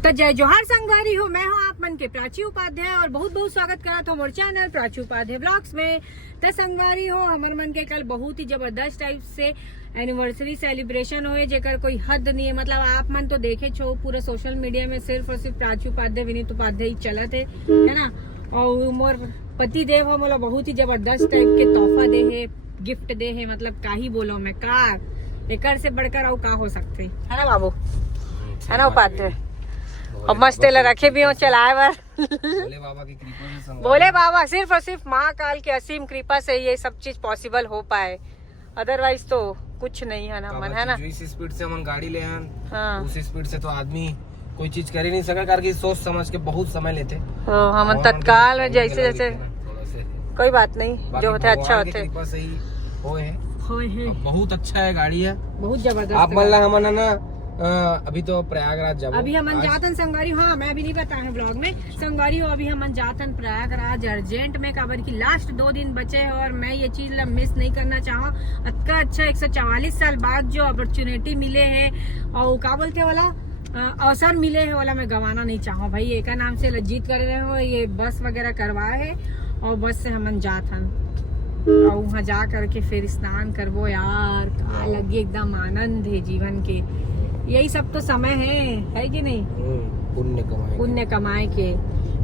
तो जय जोहार संगवारी हो, मैं हूँ आप मन के प्राची उपाध्याय और बहुत बहुत स्वागत करा तो हमारे चैनल प्राची उपाध्याय ब्लॉग्स में। तो संगवारी हो, हमारे मन के कल बहुत ही जबरदस्त टाइप से एनिवर्सरी सेलिब्रेशन हुए जेकर कोई हद नहीं है। मतलब आप मन तो देखे छो पूरा सोशल मीडिया में सिर्फ और सिर्फ प्राची उपाध्याय विनीत उपाध्याय ही चला थे, है ना। और मोर पति देव हो मतलब बहुत ही जबरदस्त टाइप के तोहफा दे है, गिफ्ट दे है। मतलब का ही बोलो मैं, कार एकर से बढ़कर आओ का हो सकते है ना बाबू, है ना उपाध्याय। और मस्त तेल रखे भी हो चलाए बार बोले बाबा सिर्फ और सिर्फ महाकाल की असीम कृपा से ये सब चीज पॉसिबल हो पाए, अदरवाइज तो कुछ नहीं है ना मन, है ना। इस स्पीड से हम गाड़ी ले हाँ। उस स्पीड से तो आदमी कोई चीज कर ही नहीं सका, करके सोच समझ के बहुत समय लेते। हम तत्काल में जैसे जैसे कोई बात नहीं, जो होते अच्छा होते। बहुत अच्छा है गाड़ी है, बहुत जबरदस्त। आप मतलब हम ना अभी तो प्रयागराज जब अभी हम जातन संगवारी, हाँ मैं अभी नहीं बताया है ब्लॉग में संगवारी हो। अभी हम जातन प्रयागराज अर्जेंट में काबर की लास्ट 2 दिन बचे हैं और मैं ये चीज मिस नहीं करना चाहूँ। अच्छा 144 साल बाद जो अपॉर्चुनिटी मिले है और का बोलते वाला अवसर मिले है वाला मैं गंवाना नहीं चाहूँ भाई। एक नाम से लज्जित कर रहे हो, ये बस वगैरह करवाए है और बस से हम जातन और वहाँ जा करके फिर स्नान करवो यार, का लगे एकदम आनंद है जीवन के। यही सब तो समय है कि नहीं, पुण्य कमाए के।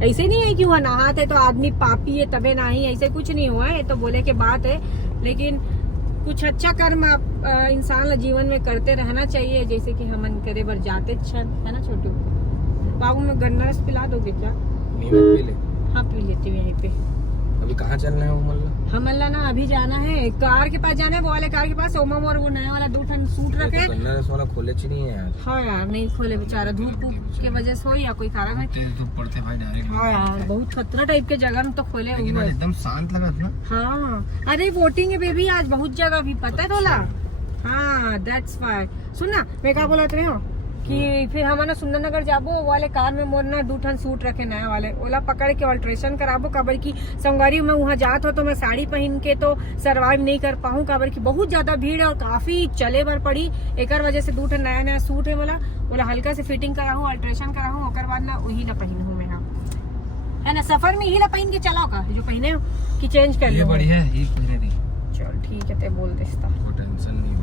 ऐसे नहीं है कि वह नहाते तो आदमी पापी है तबे नहीं, ऐसे कुछ नहीं हुआ है, तो बोले के बात है। लेकिन कुछ अच्छा कर्म आप इंसान जीवन में करते रहना चाहिए, जैसे कि हम करे बर जाते क्षण, है ना छोटू। बाबू में गन्ना रस पिला दोगे क्या? पी ले। हाँ पी लेती हूँ। यहीं पे अभी कहाँ चलना है हम ना अभी जाना है कार के पास, जाना है वो वाले कार के पास। ओमम और वो नया वाला 2 ठन सूट रखे वाला खोले नहीं है यार। हाँ यार नहीं खोले बेचारा, धूप के वजह से हो या कोई कारण है। धूप पड़ते भाई डायरेक्ट। हाँ यार बहुत खतरा टाइप के जगह में तो खोले हुए, एकदम शांत लगा था। हाँ अरे वोटिंग है बेबी आज बहुत जगह भी, पता है तोला। हाँ दैट्स व्हाई। सुनना मैं क्या बोलत रही हूँ कि फिर हम ना सुंदरनगर जाबो वाले कार में मोर ना 2 ठन सूट रखे नया वाले, ओला पकड़ के अल्ट्रेशन कराबो। काबर की संगवारी में वहाँ जात हो तो मैं साड़ी पहन के तो सरवाइव नहीं कर पाऊँ, काबर की बहुत ज्यादा भीड़ है और काफी चले भर पड़ी। एक वजह से 2 ठन नया नया सूट है बोला हल्का से फिटिंग कराहूँ, अल्ट्रेशन कराहूँ, ओकर बाद ना वही ला पहनूँ मैं, है ना। सफर में यही ला पहन के चलाओ का जो पहने हो कि चेंज कर लो। बढ़िया है, चल ठीक है ते बोल देता, टेंशन नहीं।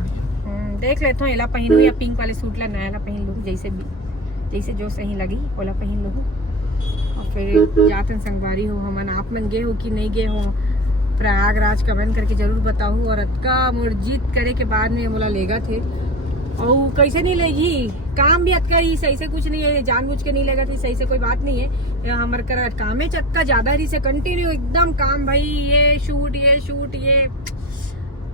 देख लेता हूँ एला पहनू या पिंक वाले सूट ला नया ला पहन लूँ, जैसे जो सही लगी ओला पहन लूँ। और फिर जातन संगवारी हो हमन, आप मन गे हो कि नहीं गे हो प्रयागराज, कमेंट करके जरूर बताओ। और अतका मुर्जित करे के बाद में बोला लेगा थे और कैसे नहीं लेगी, काम भी अतका ही सही से कुछ नहीं है, जानबूझ के नहीं लेगा थी सही से कोई बात नहीं है। हमारे कर काम है अतका ज्यादा ही से कंटिन्यू एकदम काम भाई, ये शूट ये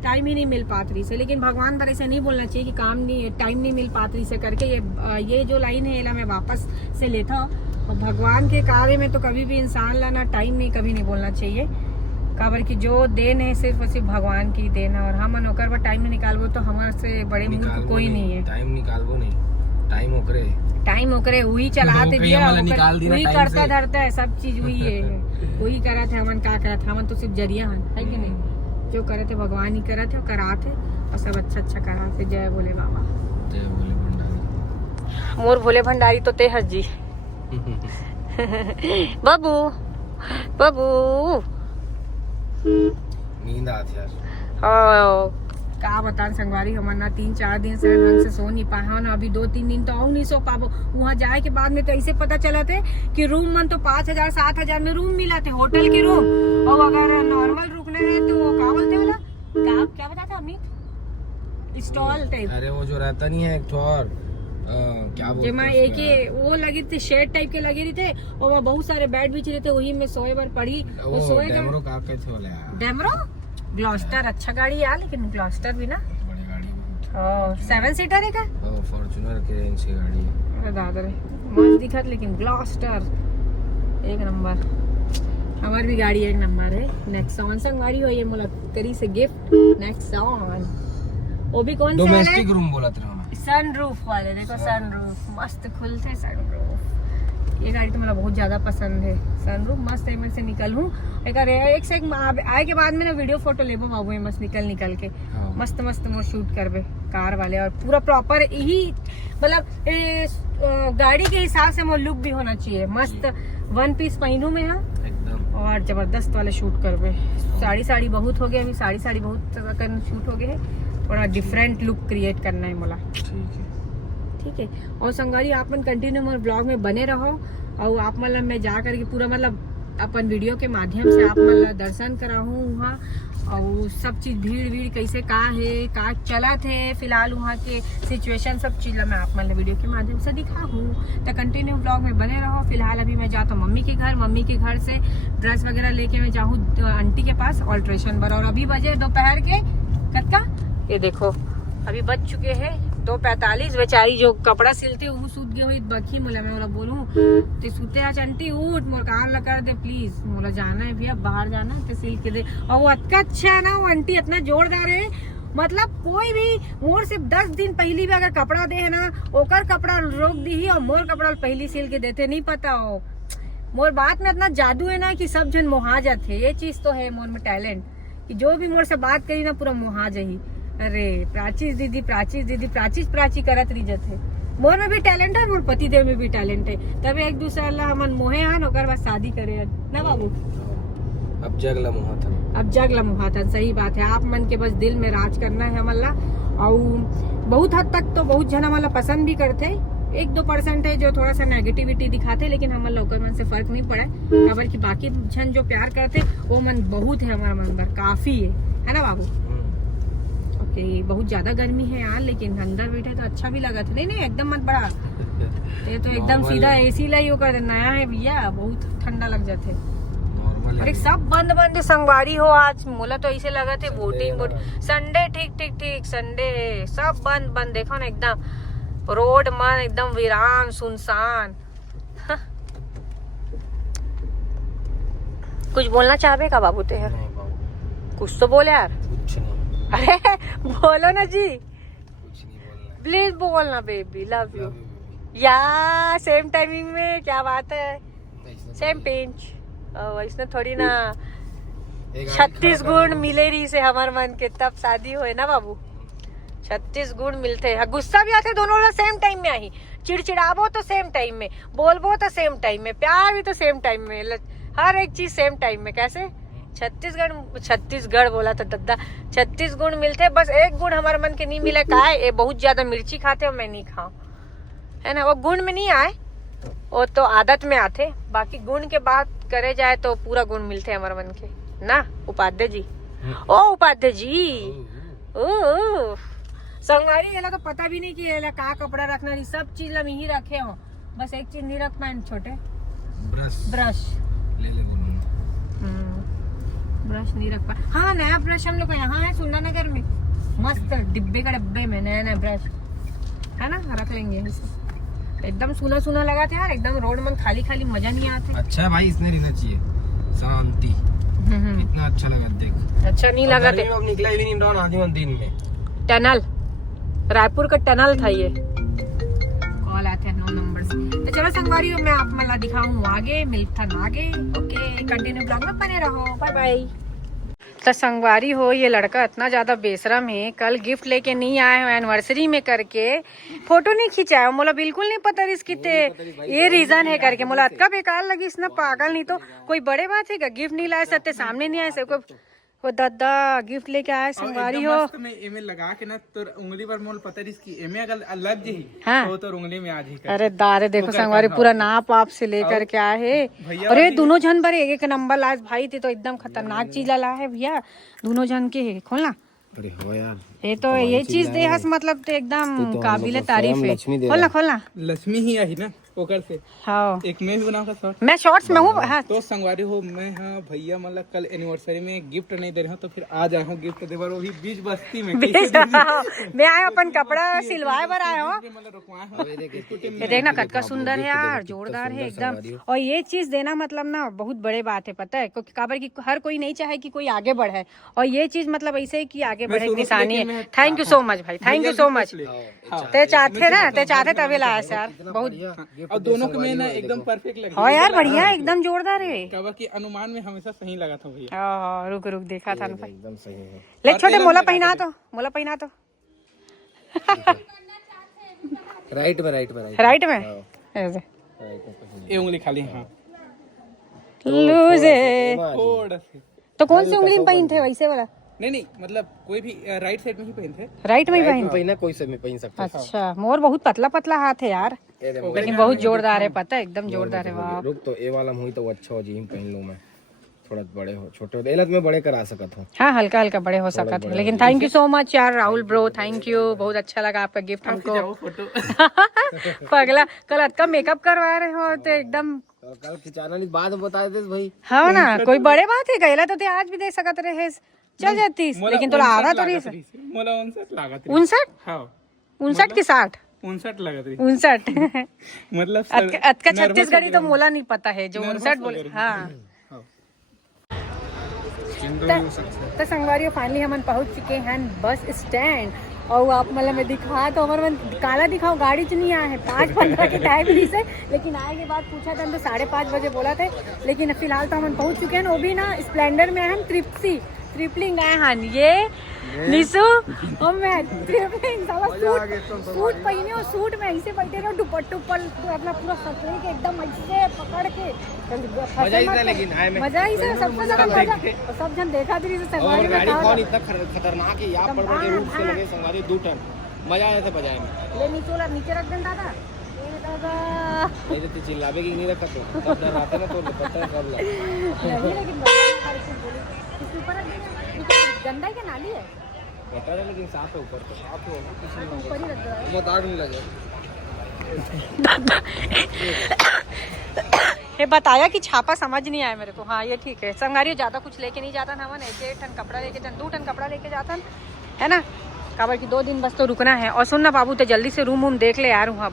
टाइम ही नहीं मिल पात रही से। लेकिन भगवान पर ऐसे नहीं बोलना चाहिए कि काम नहीं टाइम नहीं मिल पात रही से करके। ये जो लाइन है ये मैं वापस से लेता हूँ। और भगवान के कार्य में तो कभी भी इंसान ला ना टाइम नहीं कभी नहीं बोलना चाहिए, काबर की जो देन है सिर्फ और सिर्फ भगवान की देन है। और हम नौकर पर टाइम में निकालबो तो हमारे से बड़े मूर्ख कोई नहीं है। टाइम निकालबो नहीं, टाइम ओकरे वही चलाते दिया, वही करता धरता है, सब चीज वही है, वही करा थे हमन। का करा था हमन तो सिर्फ जरिया है कि नहीं, जो करे थे भगवान ही करा थे और करा थे और सब अच्छा करा थे। जय बोले बाबा, जय भोले भंडारी। मोर भोले भंडारी तो ते हज जी। बाबू नींद आती यार। का बता संगवारी हमन ना 3-4 दिन से ढंग से सो नहीं पाए ना। अभी 2-3 दिन तो और नहीं सो पाबो। वहाँ जाए के बाद में तो ऐसे पता चला थे कि रूम मन तो 5,000-7,000 में रूम मिला थे, होटल के रूम। और अगर नॉर्मल रुकने है तो वो का बोलते वाला क्या बताता अमित, स्टॉल टाइप। अरे वो जो रहता नहीं है एक तो और क्या बोलते हैं, एक वो लगे थे शेड टाइप के लगे थे और वहाँ बहुत सारे बेड बिछ रहे थे, वही में सोए बार पड़ी। डेमरो का कहते वाला यार, डेमरो ग्लॉस्टर अच्छा गाड़ी यार, लेकिन ग्लॉस्टर भी ना बड़ी गाड़ी 7 सीटर है का, फॉर्च्यूनर के रेंज की गाड़ी है। अरे दादा रे मस्त दिखत, लेकिन ग्लॉस्टर एक नंबर। हमारी भी गाड़ी एक नंबर है, नेक्सॉन संगवारी हो। ये मोला करी से गिफ्ट नेक्सॉन, वो भी कौन सा है, डोमेस्टिक रूम बोला था, सनरूफ वाले। देखो सनरूफ मस्त खुलते, सनरूफ ये गाड़ी तो मुझे बहुत ज्यादा पसंद है। सनरूफ मस्त है, मैं से निकल हूँ एक से एक आए के बाद में ना वीडियो फोटो लेबो बाबू मस्त निकल के मस्त मस्त मोर शूट करबे कार वाले। और पूरा प्रॉपर यही मतलब गाड़ी के हिसाब से मोर लुक भी होना चाहिए। मस्त वन पीस पहनू में एकदम और जबरदस्त वाले शूट करबे। साड़ी बहुत हो गया अभी, साड़ी बहुत शूट हो गए है, थोड़ा डिफरेंट लुक क्रिएट करना है मोला। ठीक है। और संगवारी आप मन कंटिन्यू मोर ब्लॉग में बने रहो और आप मतलब मैं जा करके पूरा मतलब अपन वीडियो के माध्यम से आप मतलब दर्शन कराहूँ वहाँ और सब चीज भीड़ कैसे का चला थे फिलहाल वहाँ के सिचुएशन सब चीज मैं आप मतलब वीडियो के माध्यम से दिखाऊँ। तो कंटिन्यू ब्लॉग में बने रहो। फिलहाल अभी मैं जाता हूँ मम्मी के घर से ड्रेस वगैरह लेके मैं जाऊँ आंटी के पास ऑल्ट्रेशन पर। और अभी बजे दोपहर के कतका ये देखो अभी बज चुके हैं 2:45। बेचारी जो कपड़ा सिलते वो सूत गई हुई बखी मोला मैं बोलूँ ते सूते आज आंटी उठ मोर काम ला कर दे प्लीज, मोला जाना है भैया बाहर जाना है, सिल के दे। और वो अतना अच्छा है ना वो आंटी, इतना जोरदार है मतलब कोई भी मोर सिर्फ 10 दिन पहली भी अगर कपड़ा दे है ना ओकर कपड़ा रोक दी और मोर कपड़ा पहली सिल के देते। नहीं पता हो मोर बात में इतना जादू है ना कि सब जन मोहा जाते। ये चीज तो है मोर में टैलेंट कि जो भी मोर से बात करी ना पूरा मोहा जाही। अरे प्राची दीदी प्राची करत रही जाते। मोर में भी टैलेंट है, मोर पति देव में भी टैलेंट है, तभी एक दूसरे अल्लाह हमन मोहे हन ओकर बाद शादी करे ना बाबू। अब जगला मुहातन सही बात है। आप मन के बस दिल में राज करना है हमला। और बहुत हद तक तो बहुत जन हमला पसंद भी करते, 1-2% है जो थोड़ा सा नेगेटिविटी दिखाते, लेकिन हमन लोग मन से फर्क नहीं पड़ा खबर की बाकी जन जो प्यार करते वो मन बहुत है हमारा मन भर काफी है ना बाबू। ओके बहुत ज्यादा गर्मी है यार, लेकिन अंदर बैठे तो अच्छा भी लगा था। नहीं एकदम मत बढ़ा ये तो एकदम सीधा एसी लाई होकर नया है भैया, बहुत ठंडा लग जाते। अरे सब बंद संगवारी हो आज मोला तो ऐसे लगा थे वोटिंग संडे ठीक संडे है सब बंद देखो ना एकदम रोड मन एकदम वीरान सुनसान। कुछ बोलना चाहबे का बाबू ते है? कुछ तो बोले यार। अरे बोलो ना जी, प्लीज बोलना बेबी लव यू या सेम टाइमिंग में। क्या बात है सेम पिंच वैसे थोड़ी ना 36 गुण मिले रही से हमारे मन के तब शादी होए ना बाबू। 36 गुण मिलते हैं, गुस्सा भी आते दोनों लोग सेम टाइम में आई, चिड़चिड़ाबो तो सेम टाइम में, बोलबो तो सेम टाइम में, प्यार भी तो सेम टाइम में, हर एक चीज सेम टाइम में। कैसे छत्तीसगढ़ बोला था दद्दा 36 गुण मिलते। बस एक गुण हमारे मन के नहीं मिला का है, ये बहुत ज्यादा मिर्ची खाते और मैं नहीं खाऊं है ना। वो गुण में नहीं आए, वो तो आदत में आते। बाकी गुण के बात करे जाए तो पूरा गुण मिलते हमारे मन के ना। उपाध्याय जी उपाध्याय जी ओ संगवारी ये तो पता भी नहीं कि ये का कपड़ा रखना नहीं, सब चीज ला ही रखे हो, बस एक चीज नहीं रख पाए छोटे ब्रश ब्रश नहीं रख पाए। हाँ नया ब्रश हम लोग यहाँ है सुंदरनगर में, मस्त डिब्बे का डब्बे में नया ब्रश है ना, रख लेंगे। एकदम सुना लगा था यार, एकदम रोड में खाली मजा नहीं आते। अच्छा भाई इसने रहना चाहिए शांति। इतना अच्छा लगा देख। अच्छा नहीं लगा थे अब निकला ही नहीं रहा आधी दिन में। टनल रायपुर का टनल था ये, कॉल आते हैं 9 नंबर से। तो चलो संगवारी मैं आप मला दिखाऊं आगे मिल्टन आगे। ओके कंटिन्यू ब्लॉग में बने रहो, बाय बाय। तो संगवारी हो ये लड़का इतना ज्यादा बेशरम है, कल गिफ्ट लेके नहीं आए हो एनिवर्सरी में करके फोटो नहीं खिंचाया। मोला बिल्कुल नहीं पता इसकी ये रीजन है करके, मोला इतना बेकार लगी इसने पागल। नहीं तो कोई बड़े बात है क्या, गिफ्ट नहीं लाए सकते सामने नहीं आए सबको वो दादा गिफ्ट लेके आए संगवारी हो। में एमे लगा के ना तो उंगली पर मोल पता इसकी एमे अगर लग जी हाँ। तो उंगली में आ जी। अरे दारे देखो संगवारी पूरा नाप आप से लेकर के आए है। अरे दोनों जन बड़े एक नंबर लाए भाई थे, तो एकदम खतरनाक चीज ला है भैया दोनों जन के है। खोलना अरे हो यार ये तो ये चीज दे हस मतलब तो एकदम काबिल तारीफ है। खोलना लक्ष्मी ही आई ना ओकर से। हाँ एक मैं भी बना का शॉर्ट, मैं शॉर्ट्स में हूँ। हाँ तो संगवारी हो मैं हाँ भैया मतलब कल एनिवर्सरी में गिफ्ट नहीं दे रहा हूँ तो फिर आज आया हूँ गिफ्ट दे बार, वो भी बीच बस्ती में। मैं आया अपन कपड़ा सिलवाए बर आया हूँ। ये देखना कटका सुंदर है यार, जोरदार है एकदम। और ये चीज देना मतलब ना बहुत बड़े बात है पता है, क्योंकि काबर की हर कोई नहीं चाहे कि कोई आगे बढ़े, और ये चीज मतलब ऐसे ही कि आगे बढ़े निशानी है। थैंक यू सो मच भाई, थैंक यू सो मच। ते चाहते ना, ते चाहते तभी लाया से यार, बहुत। और दोनों के में ना एकदम परफेक्ट लगा। हाँ यार बढ़िया, एकदम जोरदार है। कवर की अनुमान में हमेशा सही लगा था भैया। रुक रुक देखा था ना भाई, एकदम सही है। ले छोटे मोला पहना तो, मोला पहना तो। राइट में राइट में ऐसे ये उंगली खाली। हाँ लूजे। थोड़ा से। तो कौन सी उंगली में पहन थे वैसे वाला? नहीं मतलब कोई भी राइट साइड में ही पहनते। राइट में ही पहन। पहना कोई से में पहन सकता है। अच्छा, मोर बहुत पतला पतला हाथ है यार, लेकिन बहुत जोरदार है, पता है एकदम जोरदार है। वाह रुक तो ए वाला हुई तो अच्छा हो जी, पहन लूं मैं। थोड़ा बड़े हो छोटे हो एलत में बड़े करा सकत हूँ। हाँ हल्का हल्का बड़े हो सका थे, लेकिन थैंक यू सो मच यार राहुल ब्रो, थैंक यू, बहुत अच्छा लगा आपका गिफ्ट हमको। पगला कल का मेकअप करवा रहे हो तो एकदम कल खिंचाना नहीं, बाद में बता देते भाई। हाँ ना, कोई बड़े बात है, गैला तो आज भी दे सकत रहे, चल जाती, लेकिन थोड़ा आधा तो रही। मोला 59 लागत। 59? हाँ 59 की 60? 59 लागत रही। 59 मतलब अतका छत्तीसगढ़ी तो मोला नहीं पता है, जो 59 बोले। हाँ तो संगवारियों फाइनली हम पहुंच चुके हैं बस स्टैंड, और आप मतलब मैं दिखा तो हमारे मन काला दिखाओ, गाड़ी च नहीं आया है 5:15 के टाइम से, लेकिन आए के बाद पूछा था तो 5:30 बजे बोला थे। लेकिन फिलहाल तो हम पहुंच चुके हैं, वो भी ना स्प्लेंडर में हम ट्रिपलिंग आए हैं। ये निशु और मैं ट्रिपलिंग साला सूट पहने और सूट में ऐसे बैठे रहो, दुपट्टे पर अपना पूरा सतरे के एकदम ऐसे पकड़ के मजा ही था। लेकिन आए में मजा ही से सबसे ज्यादा मजा, और सब जन देखा थी संगवारी में गाड़ी कौन इतना खतरनाक है, यहाँ पर के रूट से लगे संगवारी 2 टन मजा आया था बजाए में। ले नीचे रख दें दादा, नहीं तो चिल्लावे की नहीं रखा तो तब डराते ना तो पता है कब लगा। नहीं, लेकिन ऊपर रख देंगे, गंदा है क्या नाली है? बता रहे लेकिन साफ है, ऊपर तो साफ है, ऊपर ही रख दो। मत आग नहीं लगे। ये बताया कि छापा समझ नहीं आया मेरे को। हाँ ये ठीक है। संगारियों ज्यादा कुछ लेके नहीं जाता ना, मन 1 टन कपड़ा लेके जाता, 2 टन कपड़ा लेके जाता है ना, काबर की 2 दिन बस तो रुकना है। और सुन ना बाबू, तो जल्दी से रूम देख ले यार, वहाँ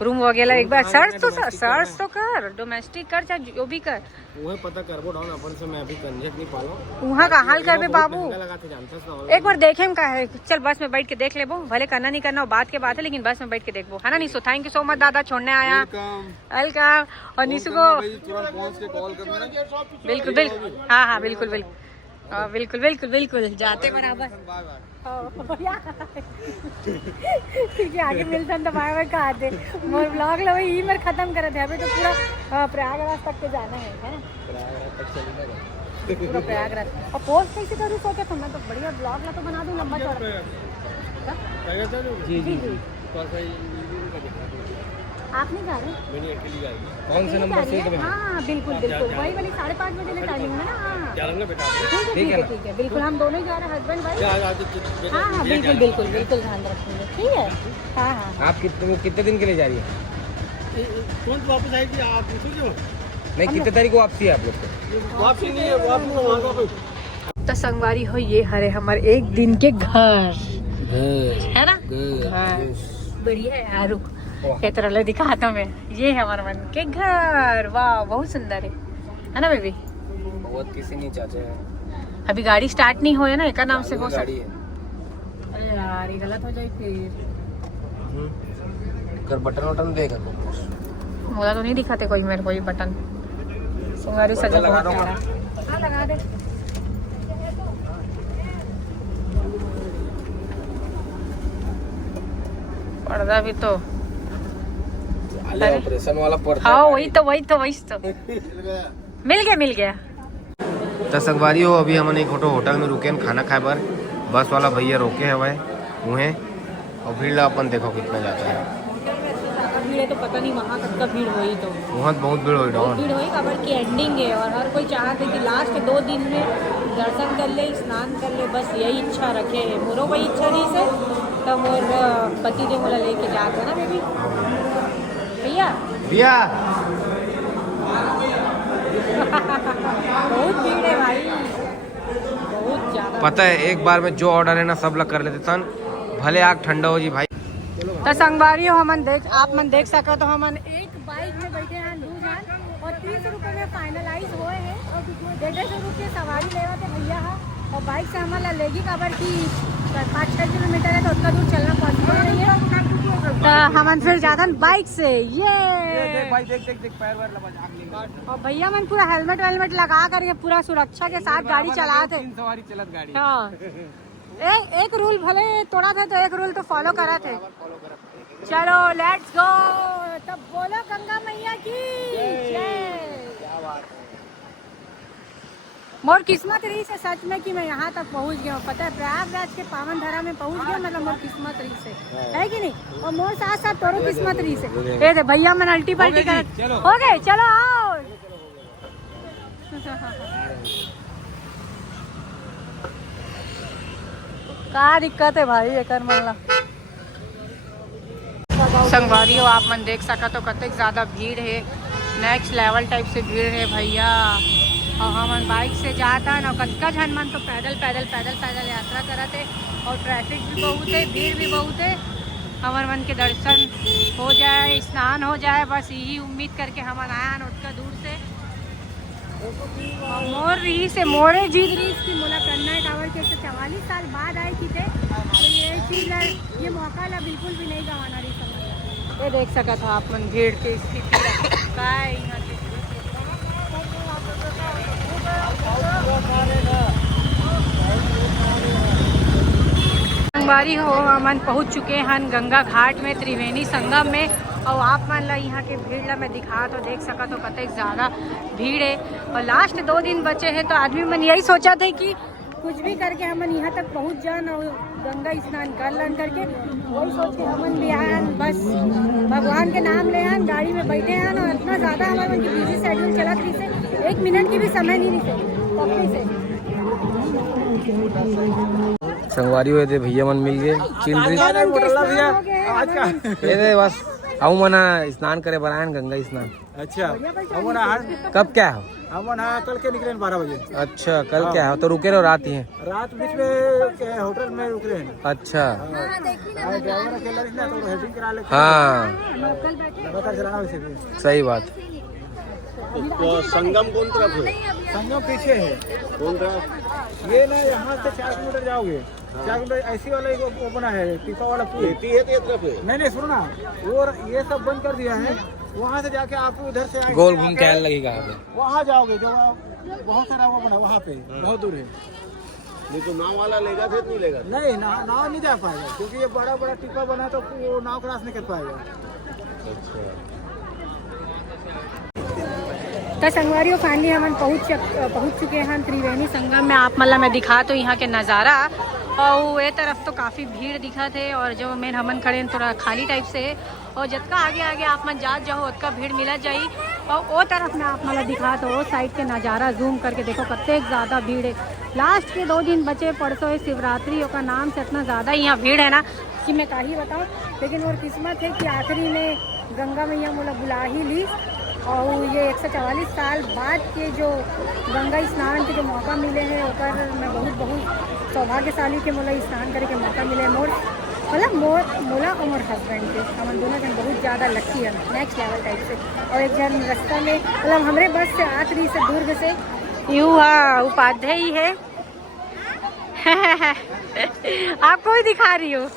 रूम वगैरह एक बार सर्च तो कर, डोमेस्टिक कर चाहे जो भी कर, वो पता करबो डाउन अपन से। मैं अभी कंजेक्ट नहीं पाऊँ, वहाँ का हाल कर बे बाबू, जानता एक बार देखे में का है। चल बस में बैठ के देख ले, भले करना नहीं करना बात के बात है, लेकिन बस में बैठ के देखो, है ना Nishu. Thank you so much दादा, छोड़ने आया, वेलकम। और निशु को बिल्कुल बिल्कुल, हाँ बिल्कुल बिल्कुल बिल्कुल बिल्कुल जाते बराबर। ठीक है, आगे मिलते हैं तो बाय बाय कहा थे। मोर ब्लॉग लो ई मेरे खत्म कर थे, अभी तो पूरा प्रयागराज तक के जाना है ना, पूरा प्रयागराज। और पोस्ट कैसे करूँ सोचे तो मैं तो बढ़िया ब्लॉग ला तो बना दूँ लंबा चौड़ा। जी आप नहीं जा रहे? कौन से नंबर से? हाँ बिल्कुल वही वाली 5:30 बजे ले टाइमिंग है ना। हाँ ठीक है बिल्कुल, हम दोनों ही जा रहे हैं, हस्बैंड वाइफ। हाँ बिल्कुल ध्यान रखेंगे, ठीक है। हाँ आप कितने दिन के लिए जा रही है? कौन वापस आएगी आप पूछो? नहीं, कितने तारीख को वापसी है आप लोग को? वापसी नहीं है, वापस तो संगवारी हो, ये हरे हमारे 1 दिन के घर है ना। बढ़िया है यार, ये तरह ले दिखाता मैं, ये है हमारा मन के घर। वाह बहुत सुंदर है ना बेबी? बहुत किसी नहीं चाहते हैं। अभी गाड़ी स्टार्ट नहीं हो है ना, एक नाम से हो गाड़ी है। अरे यार ये गलत हो जाए फिर। कर बटन देगा मुझे तो नहीं दिखाते कोई मेरे को ये बटन। संगवारी सजा बहुत प्यारा। हाँ लगा दे। पर्दा भी तो ऑपरेशन वाला पर्दा। हाँ वही तो मिल गया। तो संगवारी हो, अभी हमने एक होटल में रुके खाना खाए बार, बस वाला भैया रोके है वह उन्हें, और भीड़ अपन देखो कितना जाता है। भीड़ तो पता नहीं वहाँ तक का भीड़ हुई, तो वहाँ बहुत भीड़ हुई डाउन, भीड़ हुई। खबर की एंडिंग है और हर कोई चाहते कि लास्ट 2 दिन में दर्शन कर ले, स्नान कर ले, बस यही इच्छा रखे है। मोरो वही इच्छा नहीं से तो मोर पति ने बोला लेके जाते ना बेबी भैया बहुत भीड़ है भाई, बहुत ज्यादा। पता है एक बार में जो ऑर्डर है ना सब लोग कर लेते सन, भले आग ठंडा हो जी भाई। तो संगवारी हो, आप मन देख सको तो हम एक बाइक में बैठे हैं 2 जन, और 30 रुपये में फाइनलाइज हुए हैं, और 150 रुपये सवारी ले रहे थे भैया। और बाइक से हमारा लेगी खबर की 5-6 किलोमीटर है, तो उतना दूर चलना पॉसिबल नहीं है। तो हम फिर ज्यादा बाइक से ये भाई देख पैर वार लगा और भैया मन पूरा हेलमेट वेलमेट लगा करके पूरा सुरक्षा के साथ गाड़ी चलाते। 3 सवारी चलत गाड़ी। हाँ, एक रूल भले तोड़ा थे तो एक रूल तो फॉलो करा थे। चलो लेट्स गो, तब बोलो गंगा मैया की जय। मोर किस्मत रही से सच में कि मैं यहाँ तक पहुँच गया हूँ। पता है प्रयागराज के पावन धारा में पहुँच गया, मतलब मोर किस्मत रही से, है कि नहीं? और मोर साथ साथ तोरो किस्मत रही से। ये थे भैया मन अल्टी पल्टी कर हो गए। चलो आओ। का दिक्कत है भाई एक मल्ला संगवारी हो आप मन देख सका तो कतक ज्यादा भीड़ है, नेक्स्ट लेवल टाइप से भीड़ है भैया। और हम बाइक से जाता ना, कतका झन मन तो पैदल पैदल पैदल पैदल यात्रा करते, और ट्रैफिक भी बहुत है, भीड़ भी बहुत है। हमार मन के दर्शन हो जाए, स्नान हो जाए, बस यही उम्मीद करके हम आया न उतना दूर से। मोर रही से मोरे जीत रही इसकी मोला करना है कावर के 44 साल बाद आए की थे, तो ये चीज़ ये मौका ला बिल्कुल भी नहीं गंवाना रही समझ। ये देख सका था आप मन भीड़ की स्थिति का है यहाँ की। संगवारी हो मन पहुँच चुके हैं गंगा घाट में, त्रिवेणी संगम में। और आप मान ला यहाँ के भीड़ ला मैं दिखा तो देख सका तो कतई ज़्यादा भीड़ है। और लास्ट 2 दिन बचे हैं, तो आदमी मन यही सोचा था कि कुछ भी करके हम यहाँ तक पहुँच जान और गंगा स्नान कर लन करके, वही सोच के हम भी आन, बस भगवान के नाम ले आन, गाड़ी में बैठे आन। और इतना ज़्यादा हमारे मन की बिजी शेड्यूल चला रही से 1 मिनट की भी समय नहीं रही से। संगवारी हुए थे भैया मन मिल गए ये बस आऊ मना स्नान करे बनाए गंगा स्नान। अच्छा कब क्या है? हम कल के निकले 12 बजे। अच्छा कल क्या है? तो रुके रहो रात ही है? रात बीच में होटल में रुक रहे हैं। अच्छा ड्राइवर अकेला रहता तो हेडिंग करा लेते। हाँ लगातार चलाना वैसे भी। सही बात। तो संगम कौन तरफ है? संगम पीछे है। कौन तरफ? ये ना यहाँ से 4 किलोमीटर जाओगे, 4 किलोमीटर ऐसी वाला वो बना है टीपा वाला पुल। खेती है तो तरफ है। नहीं सुनो ना, वो ये सब बंद कर दिया है। वहाँ से जाके आपको उधर से गोल घूम के लगेगा वहाँ जाओगे, जो बहुत सारा वो बना वहाँ पे, बहुत दूर है। नहीं तो नाव वाला लेगा फिर नहीं लेगा? नहीं नाव नहीं जा पाएगा, क्योंकि ये बड़ा बड़ा टीपा बना तो वो नाव क्रॉस नहीं कर पाएगा। अच्छा तो संगवारी फाइनली हम पहुँच चुके हैं त्रिवेणी संगम में। आप मतलब मैं दिखा तो यहाँ के नज़ारा, और ये तरफ तो काफ़ी भीड़ दिखा थे, और जो मेन हमन खड़े हैं थोड़ा खाली टाइप से है। और जितना आगे आगे आप मन जात जाओ उतना भीड़ मिला जाई। और वो तरफ में आप मतलब दिखा तो वो साइड के नज़ारा जूम करके देखो कतने ज़्यादा भीड़ है। लास्ट के 2 दिन बचे, परसों है शिवरात्रि, का नाम से इतना ज़्यादा यहाँ भीड़ है ना कि मैं क्या ही बताऊँ। लेकिन और किस्मत है कि आखिरी में गंगा मैया मोला बुला ही ली, और ये 144 साल बाद के जो गंगा स्नान के जो मौका मिले हैं, ओकर मैं बहुत सौभाग्यशाली के मोला स्नान करे के मौका मिले। मतलब मोला और मोर हस्बैंड के, हम दोनों जन बहुत ज़्यादा लक्की है, नेक्स्ट लेवल टाइप से। और एक जन रास्ता में मतलब हमारे बस से आखिरी से दुर्ग से युवा उपाध्याय ही है आपको ही दिखा रही हूँ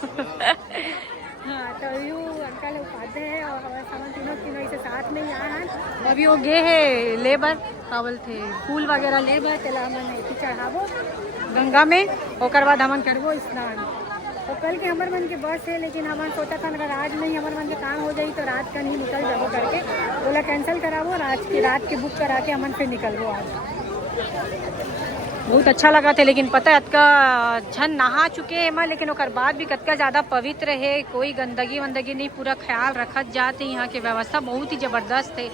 हाँ, तो यू अंकल उपाध्याय है, और हमारे सामान तीनों इसे साथ में ही आए हैं। अभी वो गए है लेबर कावल थे फूल वगैरह लेबर चला हमन चढ़ाबो गंगा में, ओकर बाद हमन करबो स्नान। तो कल के हमारे मन के बस है, लेकिन हमन सोचा था अगर आज नहीं हमारे मन के काम हो जाए तो रात का नहीं निकल जाबो करके बोला कैंसिल कराबो, रात के बुक करा के हमन फिर निकलबो आज। बहुत अच्छा लगा था, लेकिन पता है अतका झन नहा चुके हैं मैं, लेकिन ओकर बाद भी कतका ज़्यादा पवित्र है, कोई गंदगी वंदगी नहीं, पूरा ख्याल रखत जाते। यहाँ की व्यवस्था बहुत ही ज़बरदस्त है।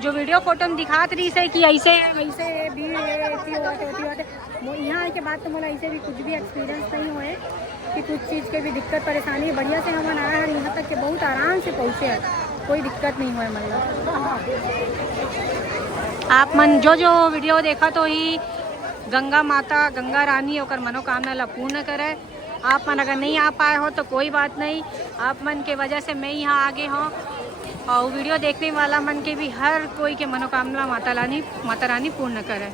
जो वीडियो फोटो में दिखात रही से कि ऐसे वैसे भीड़ है, ऐसी होते यहाँ आए के बाद तो मतलब ऐसे भी कुछ भी एक्सपीरियंस नहीं हुए कि कुछ चीज़ के भी दिक्कत परेशानी। बढ़िया से हम आए हैं यहाँ तक के बहुत आराम से पहुँचे हैं, कोई दिक्कत नहीं हुआ। मतलब आप मन जो वीडियो देखा तो ही गंगा माता गंगा रानी होकर मनोकामना ला पूर्ण करे। आप मन अगर नहीं आ पाए हो तो कोई बात नहीं, आप मन के वजह से मैं यहाँ आगे हूँ, और वीडियो देखने वाला मन के भी हर कोई के मनोकामना माता रानी पूर्ण करे।